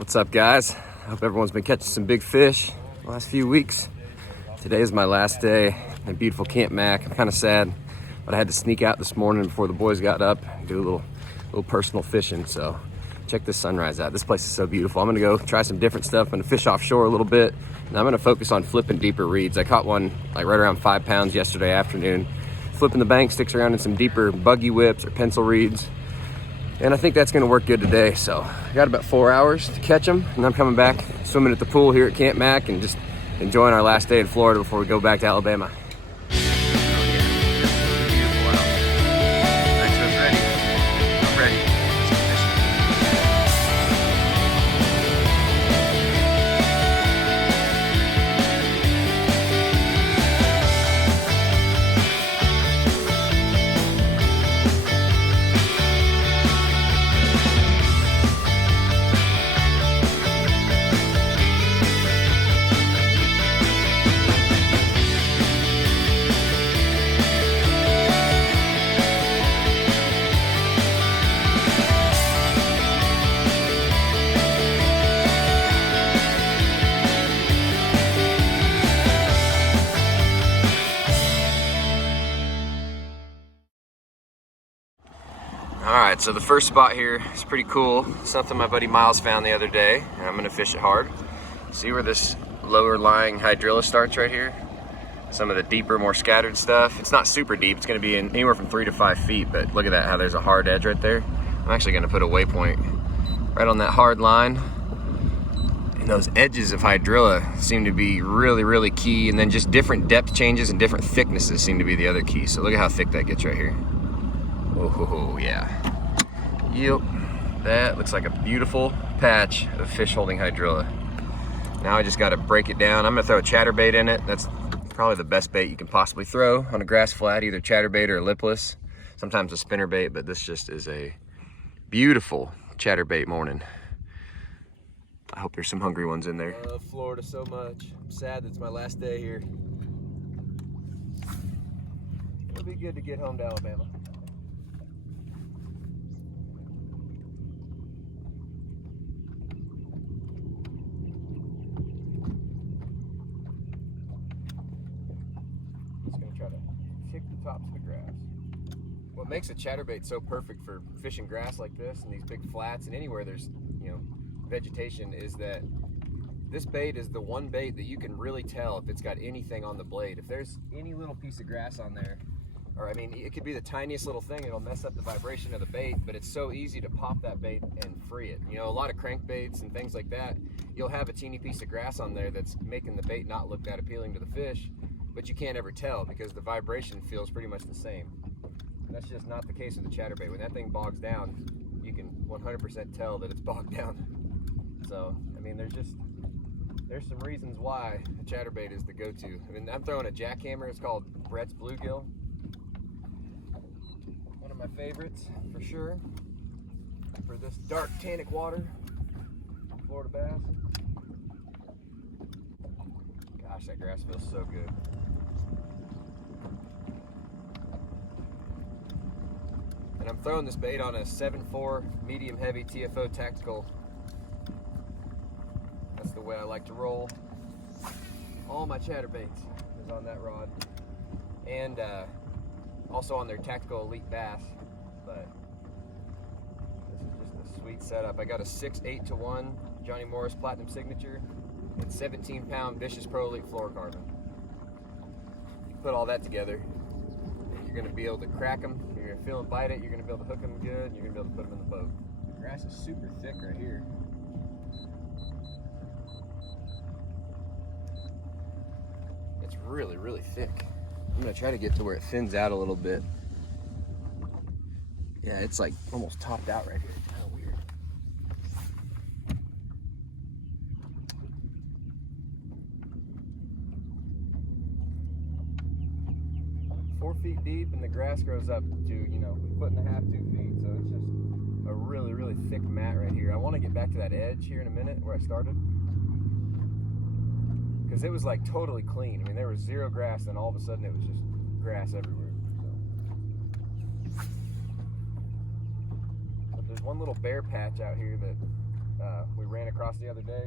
What's up, guys? Hope everyone's been catching some big fish the last few weeks. Today is my last day in beautiful Camp Mac. I'm kind of sad, but I had to sneak out this morning before the boys got up and do a little personal fishing. So check this sunrise out. This place is so beautiful. I'm gonna go try some different stuff. I'm gonna fish offshore a little bit, and I'm gonna focus on flipping deeper reeds. I caught one like right around 5 pounds yesterday afternoon. Flipping the bank sticks around in some deeper buggy whips or pencil reeds. And I think that's gonna work good today. So I got about 4 hours to catch them, and I'm coming back swimming at the pool here at Camp Mac and just enjoying our last day in Florida before we go back to Alabama. Alright, so the first spot here is pretty cool. Something my buddy Miles found the other day, and I'm gonna fish it hard. See where this lower lying hydrilla starts right here? Some of the deeper, more scattered stuff. It's not super deep, it's gonna be in anywhere from 3 to 5 feet, but look at that, how there's a hard edge right there. I'm actually gonna put a waypoint right on that hard line. And those edges of hydrilla seem to be really, really key, and then just different depth changes and different thicknesses seem to be the other key. So look at how thick that gets right here. Oh yeah. Yep. That looks like a beautiful patch of fish holding hydrilla. Now I just got to break it down. I'm gonna throw a chatterbait in it. That's probably the best bait you can possibly throw on a grass flat, either chatterbait or lipless. Sometimes a spinnerbait, but this just is a beautiful chatterbait morning. I hope there's some hungry ones in there. I love Florida so much. I'm sad that it's my last day here. It'll be good to get home to Alabama. Tops of the grass. What makes a chatterbait so perfect for fishing grass like this and these big flats and anywhere there's, vegetation is that this bait is the one bait that you can really tell if it's got anything on the blade. If there's any little piece of grass on there, or I mean, it could be the tiniest little thing, it'll mess up the vibration of the bait, but it's so easy to pop that bait and free it. A lot of crankbaits and things like that, you'll have a teeny piece of grass on there that's making the bait not look that appealing to the fish, but you can't ever tell because the vibration feels pretty much the same. That's just not the case with the chatterbait. When that thing bogs down, you can 100% tell that it's bogged down. So, I mean, there's some reasons why a chatterbait is the go-to. I mean, I'm throwing a jackhammer. It's called Brett's Bluegill. One of my favorites, for sure, for this dark tannic water, Florida bass. Gosh, that grass feels so good. And I'm throwing this bait on a 7.4 medium heavy TFO tactical. That's the way I like to roll. All my chatterbaits is on that rod. And also on their tactical elite bass. But this is just a sweet setup. I got a 6/8-to-1 Johnny Morris Platinum Signature and 17-pound Vicious Pro Elite fluorocarbon. You put all that together, you're going to be able to crack them, you're going to feel them bite it, you're going to be able to hook them good, and you're going to be able to put them in the boat. The grass is super thick right here. It's really, really thick. I'm going to try to get to where it thins out a little bit. Yeah, it's like almost topped out right here. It's kind of weird. 4 feet deep, and the grass grows up to, 1.5 to 2 feet. So it's just a really, really thick mat right here. I want to get back to that edge here in a minute where I started, because it was like totally clean. I mean, there was zero grass, and all of a sudden it was just grass everywhere. So. But there's one little bare patch out here that we ran across the other day,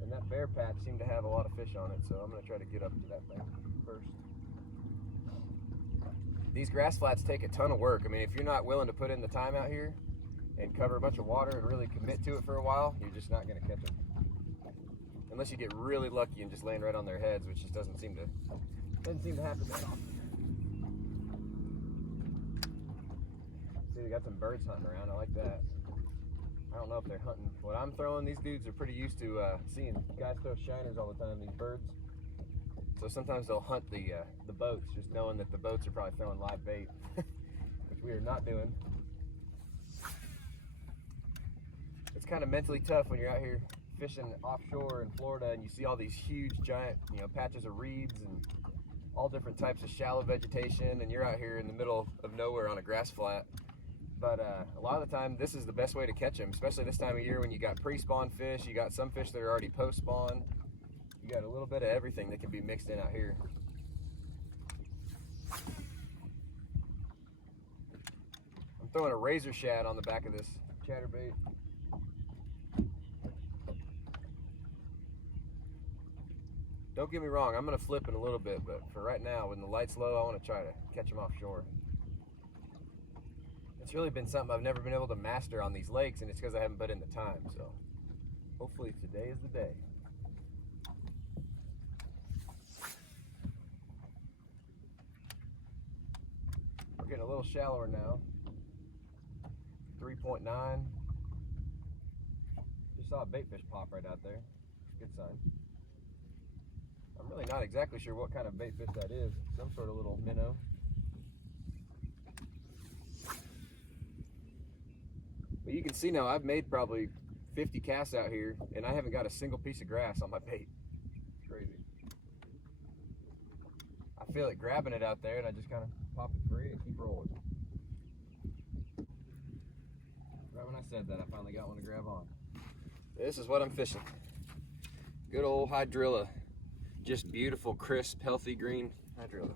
and that bare patch seemed to have a lot of fish on it, so I'm going to try to get up to that thing first. These grass flats take a ton of work. I mean, if you're not willing to put in the time out here and cover a bunch of water and really commit to it for a while, you're just not going to catch them. Unless you get really lucky and just land right on their heads, which just doesn't seem to happen that often. See, we got some birds hunting around. I like that. I don't know if they're hunting what I'm throwing. These dudes are pretty used to seeing guys throw shiners all the time, these birds. So sometimes they'll hunt the boats, just knowing that the boats are probably throwing live bait, which we are not doing. It's kind of mentally tough when you're out here fishing offshore in Florida and you see all these huge giant, patches of reeds and all different types of shallow vegetation, and you're out here in the middle of nowhere on a grass flat. But a lot of the time, this is the best way to catch them, especially this time of year when you got pre-spawn fish, you got some fish that are already post-spawn. You got a little bit of everything that can be mixed in out here. I'm throwing a razor shad on the back of this chatterbait. Don't get me wrong, I'm going to flip in a little bit, but for right now, when the light's low, I want to try to catch them offshore. It's really been something I've never been able to master on these lakes, and it's because I haven't put in the time, so hopefully today is the day. We're getting a little shallower now. 3.9. Just saw a bait fish pop right out there. Good sign. I'm really not exactly sure what kind of bait fish that is. Some sort of little minnow. But you can see now I've made probably 50 casts out here and I haven't got a single piece of grass on my bait. It's crazy. I feel it grabbing it out there and I just kind of pop it free and keep rolling. Right when I said that, I finally got one to grab on. This is what I'm fishing. Good old Hydrilla. Just beautiful, crisp, healthy green Hydrilla.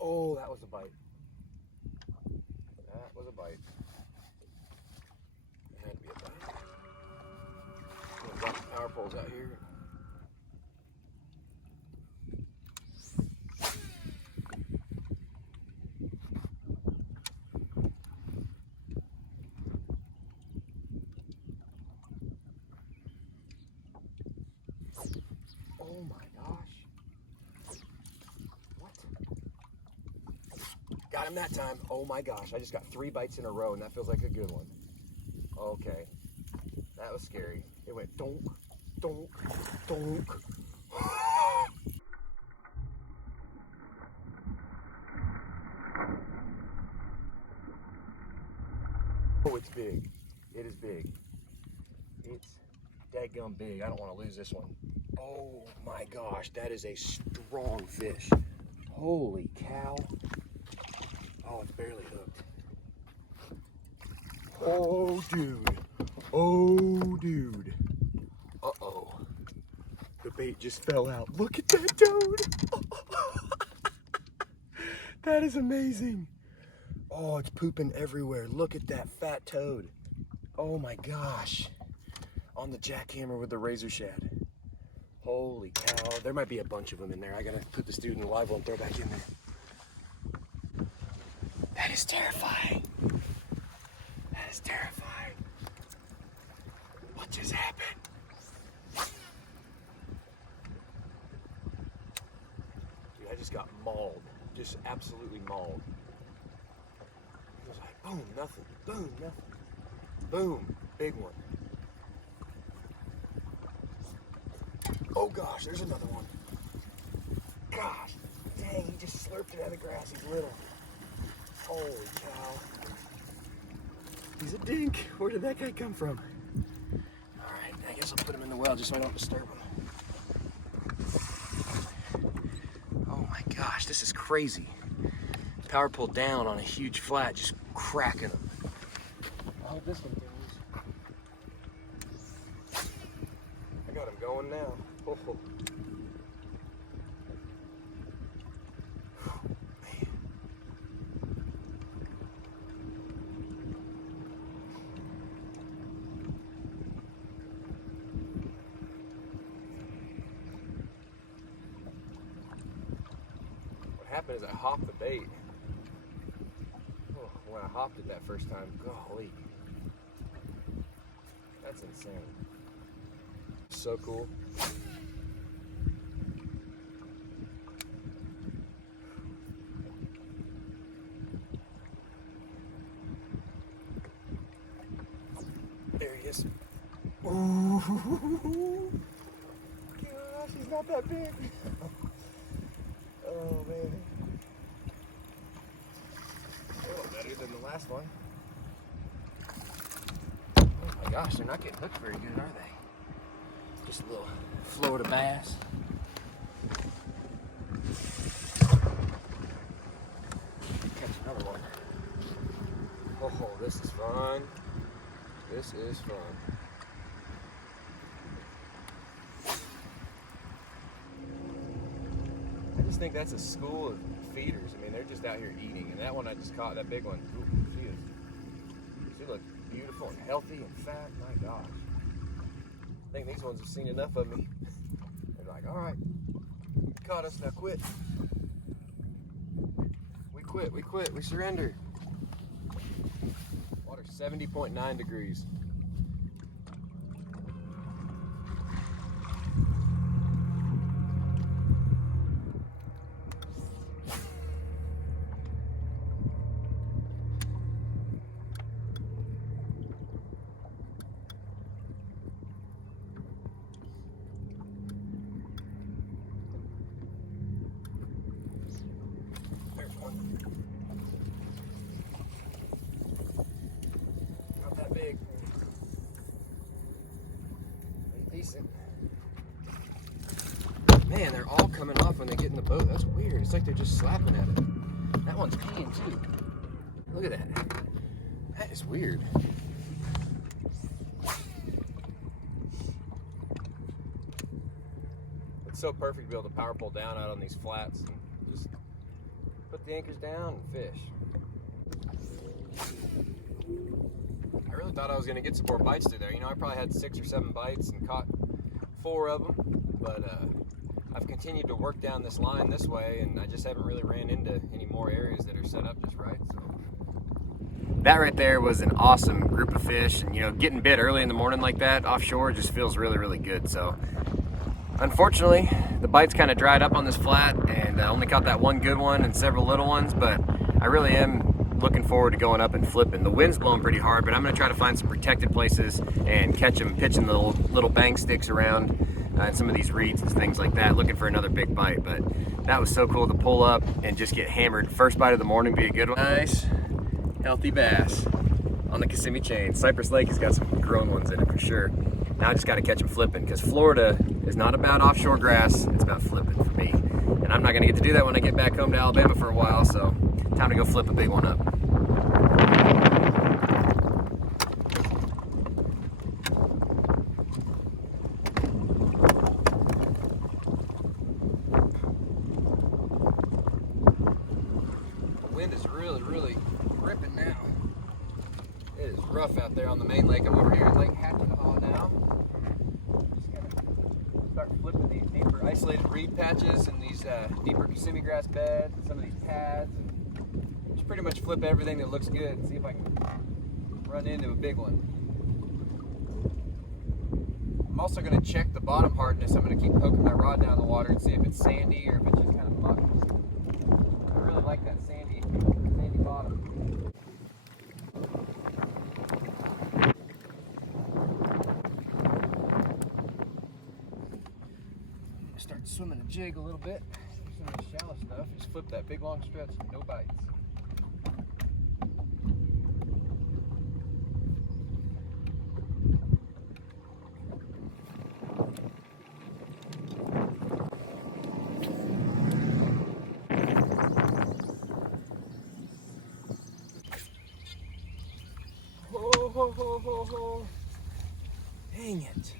Oh, that was a bite. That was a bite. It had to be a bite. I'm gonna drop the power poles out here. Oh my gosh. What? Got him that time. Oh my gosh. I just got 3 bites in a row and that feels like a good one. Okay. That was scary. It went donk, donk, donk. Oh, it's big. It is big. It's daggum big. I don't want to lose this one. Oh my gosh, that is a strong fish. Holy cow. Oh, it's barely hooked. Oh, dude. Oh, dude. Uh-oh. The bait just fell out. Look at that toad. That is amazing. Oh, it's pooping everywhere. Look at that fat toad. Oh my gosh. On the jackhammer with the razor shad. Holy cow, there might be a bunch of them in there. I gotta put this dude in the live one and throw back in there. That is terrifying. That is terrifying. What just happened? Dude, I just got mauled. Just absolutely mauled. It was like, boom, nothing. Boom, nothing. Boom, big one. Oh gosh, there's another one. Gosh, dang, he just slurped it out of the grass. He's little. Holy cow. He's a dink. Where did that guy come from? All right, I guess I'll put him in the well just so I don't disturb him. Oh my gosh, this is crazy. Power pulled down on a huge flat, just cracking them. I hope this continues. I got him going now. Oh. What happened is I hopped the bait. Oh, when I hopped it that first time, golly. That's insane. So cool. There he is. Ooh. Gosh, he's not that big. Oh man. A little better than the last one. Oh my gosh, they're not getting hooked very good, are they? Just a little Florida bass. Catch another one. Oh, this is fun. This is fun. I just think that's a school of feeders. I mean, they're just out here eating. And that one I just caught, that big one, ooh, she looks beautiful and healthy and fat. My gosh. I think these ones have seen enough of me. They're like, all right, you caught us, now quit. We quit, we surrender. Water 70.9 degrees. There's one. Not that big. Pretty decent. Man, they're all coming off when they get in the boat. That's weird. It's like they're just slapping at it. That one's peeing too. Look at that. That is weird. It's so perfect to be able to power pull down out on these flats and just put the anchors down and fish. I really thought I was going to get some more bites through there. You know, I probably had 6 or 7 bites and caught 4 of them, but I've continued to work down this line this way, and I just haven't really ran into any more areas that are set up just right. So that right there was an awesome group of fish, and you know, getting bit early in the morning like that offshore just feels really, really good. So unfortunately, the bites kind of dried up on this flat, and I only caught that one good one and several little ones, but I really am looking forward to going up and flipping. The wind's blowing pretty hard, but I'm going to try to find some protected places and catch them pitching the little bang sticks around and some of these reeds and things like that, looking for another big bite. But that was so cool to pull up and just get hammered. First bite of the morning, be a good one. Nice, healthy bass on the Kissimmee Chain. Cypress Lake has got some grown ones in it for sure. Now I just got to catch them flipping, because Florida is not about offshore grass, it's about flipping for me. And I'm not going to get to do that when I get back home to Alabama for a while, so time to go flip a big one up. The wind is really, really ripping now. It is rough out there on the main lake. I'm over here at Lake Hydrilla now. Just gonna start flipping these deeper isolated reed patches and these deeper Kissimmee grass beds and some of these pads. And just pretty much flip everything that looks good and see if I can run into a big one. I'm also gonna check the bottom hardness. I'm gonna keep poking my rod down the water and see if it's sandy or if it's just kind of muck. I really like that sandy bottom. Start swimming a jig a little bit. Some of the shallow stuff. Just flip that big long stretch, no bites. Ho ho ho ho ho! Dang it!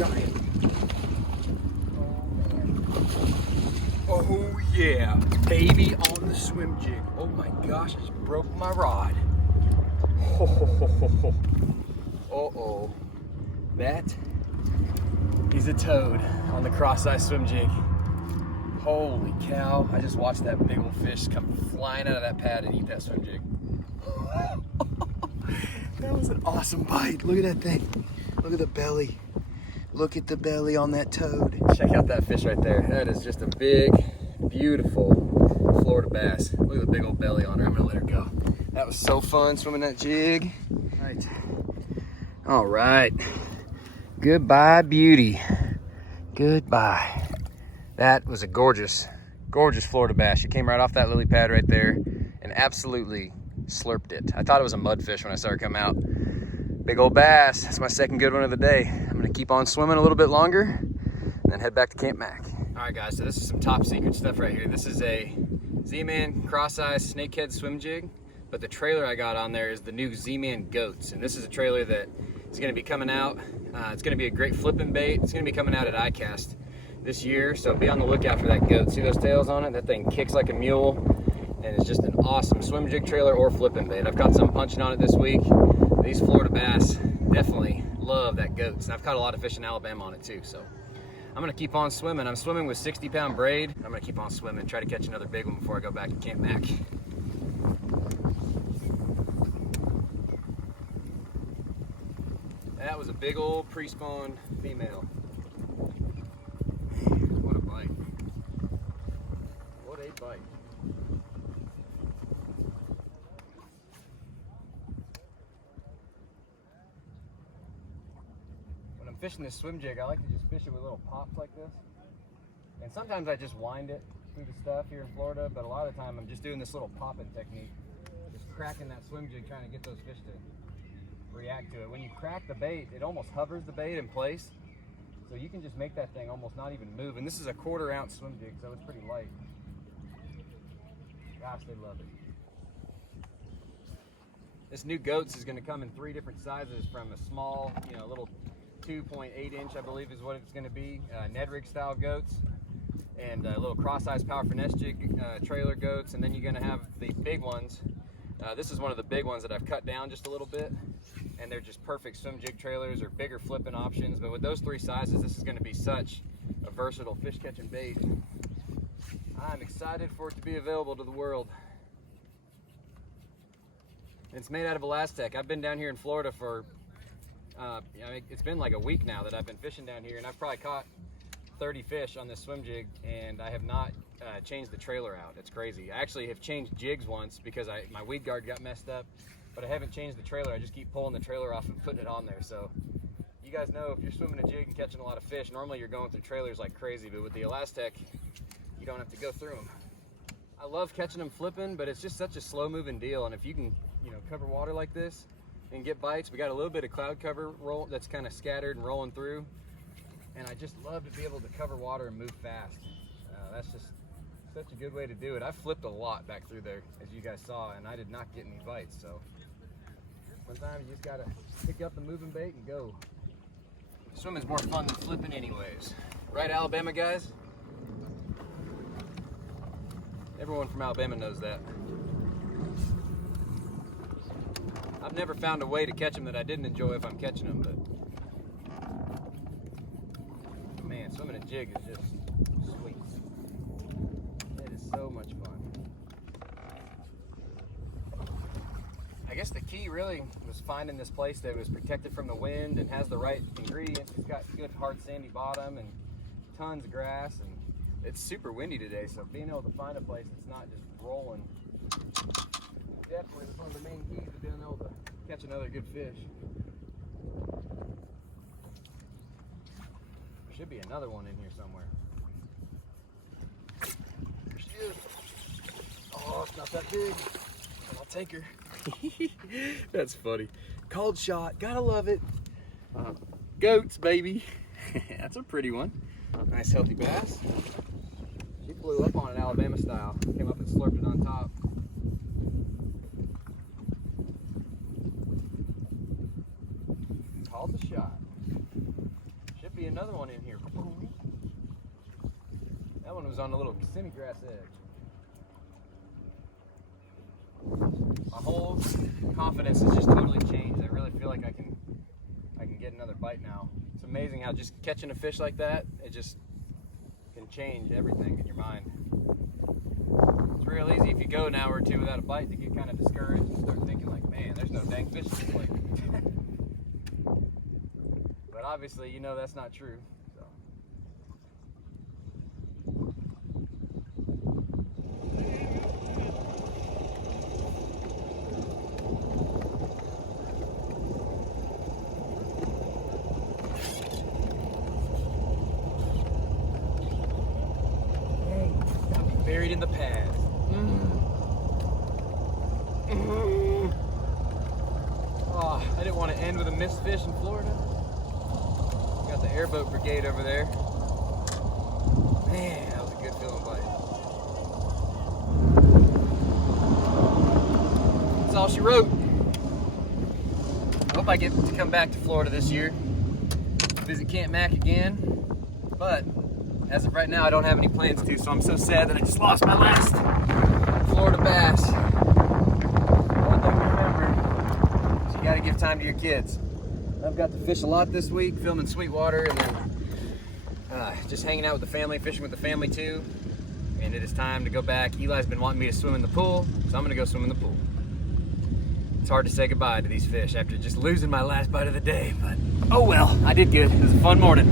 giant. Oh yeah, baby on the swim jig. Oh my gosh, I just broke my rod. Uh-oh. That is a toad on the cross-eye swim jig. Holy cow, I just watched that big old fish come flying out of that pad and eat that swim jig. That was an awesome bite. Look at that thing. Look at the belly. Look at the belly on that toad. Check out that fish right there. That is just a big, beautiful Florida bass. Look at the big old belly on her. I'm gonna let her go. That was so fun swimming that jig. Right. All right. Goodbye, beauty. Goodbye. That was a gorgeous, gorgeous Florida bass. She came right off that lily pad right there and absolutely slurped it. I thought it was a mudfish when I saw her come out. Big old bass. That's my second good one of the day. I'm gonna keep on swimming a little bit longer and then head back to Camp Mac. All right guys, so this is some top secret stuff right here. This is a Z-Man cross-eye snakehead swim jig, but the trailer I got on there is the new Z-Man goats. And this is a trailer that is gonna be coming out. It's gonna be a great flipping bait. It's gonna be coming out at ICAST this year, so be on the lookout for that goat. See those tails on it? That thing kicks like a mule, and it's just an awesome swim jig trailer or flipping bait. I've caught some punching on it this week. These Florida bass definitely love that goats, and I've caught a lot of fish in Alabama on it too, so I'm gonna keep on swimming. I'm swimming with 60-pound braid. I'm gonna keep on swimming, try to catch another big one before I go back to Camp Mac. That was a big old pre-spawn female. What a bite. What a bite. When I'm fishing this swim jig, I like to just fish it with little pops like this. And sometimes I just wind it through the stuff here in Florida, but a lot of the time I'm just doing this little popping technique. Just cracking that swim jig, trying to get those fish to react to it. When you crack the bait, it almost hovers the bait in place. So you can just make that thing almost not even move. And this is a 1/4 ounce swim jig, so it's pretty light. Gosh, they love it. This new goats is gonna come in 3 different sizes, from a small, little 2.8 inch, I believe is what it's gonna be, Ned rig style goats, and little cross-eyes power finesse jig trailer goats, and then you're gonna have the big ones. This is one of the big ones that I've cut down just a little bit, and they're just perfect swim jig trailers or bigger flipping options. But with those 3 sizes, this is going to be such a versatile fish catching bait. I'm excited for it to be available to the world. It's made out of Elastec. I've been down here in Florida for, it's been like a week now that I've been fishing down here, and I've probably caught 30 fish on this swim jig, and I have not changed the trailer out. It's crazy. I actually have changed jigs once because my weed guard got messed up, but I haven't changed the trailer. I just keep pulling the trailer off and putting it on there. So you guys know, if you're swimming a jig and catching a lot of fish, normally you're going through trailers like crazy, but with the Elastec, you don't have to go through them. I love catching them flipping, but it's just such a slow moving deal. And if you can, cover water like this and get bites, we got a little bit of cloud cover roll that's kind of scattered and rolling through. And I just love to be able to cover water and move fast. That's just such a good way to do it. I flipped a lot back through there, as you guys saw, and I did not get any bites. So sometimes you just gotta pick up the moving bait and go. Swimming's more fun than flipping anyways. Right, Alabama guys? Everyone from Alabama knows that. I've never found a way to catch them that I didn't enjoy if I'm catching them, but man, swimming a jig is just sweet. It is so much fun. I guess the key really was finding this place that was protected from the wind and has the right ingredients. It's got good hard sandy bottom and tons of grass, and it's super windy today, so being able to find a place that's not just rolling definitely was one of the main keys to being able to catch another good fish. There should be another one in here somewhere. There she is. Oh, it's not that big, but I'll take her. That's funny. Cold shot, gotta love it. Goats, baby. That's a pretty one. Nice healthy bass. She flew up on it Alabama style. Came up and slurped it on top. Called the shot. Should be be another one in here. That one was on the little Kissimmee grass edge. My whole confidence has just totally changed. I really feel like I can get another bite now. It's amazing how just catching a fish like that, it just can change everything in your mind. It's real easy if you go an hour or two without a bite to get kind of discouraged and start thinking like, man, there's no dang fish in this lake. But obviously, you know that's not true. So. Hey, got me buried in the pad. Oh, I didn't want to end with a missed fish in Florida. Got the airboat brigade over there. Man, that was a good feeling bite. That's all she wrote. I hope I get to come back to Florida this year, visit Camp Mac again, but as of right now, I don't have any plans to, so I'm so sad that I just lost my last Florida bass. One thing to remember is you gotta give time to your kids. I've got to fish a lot this week, filming Sweetwater, and then just hanging out with the family, fishing with the family too. And it is time to go back. Eli's been wanting me to swim in the pool, so I'm gonna go swim in the pool. It's hard to say goodbye to these fish after just losing my last bite of the day, but oh well, I did good. It was a fun morning.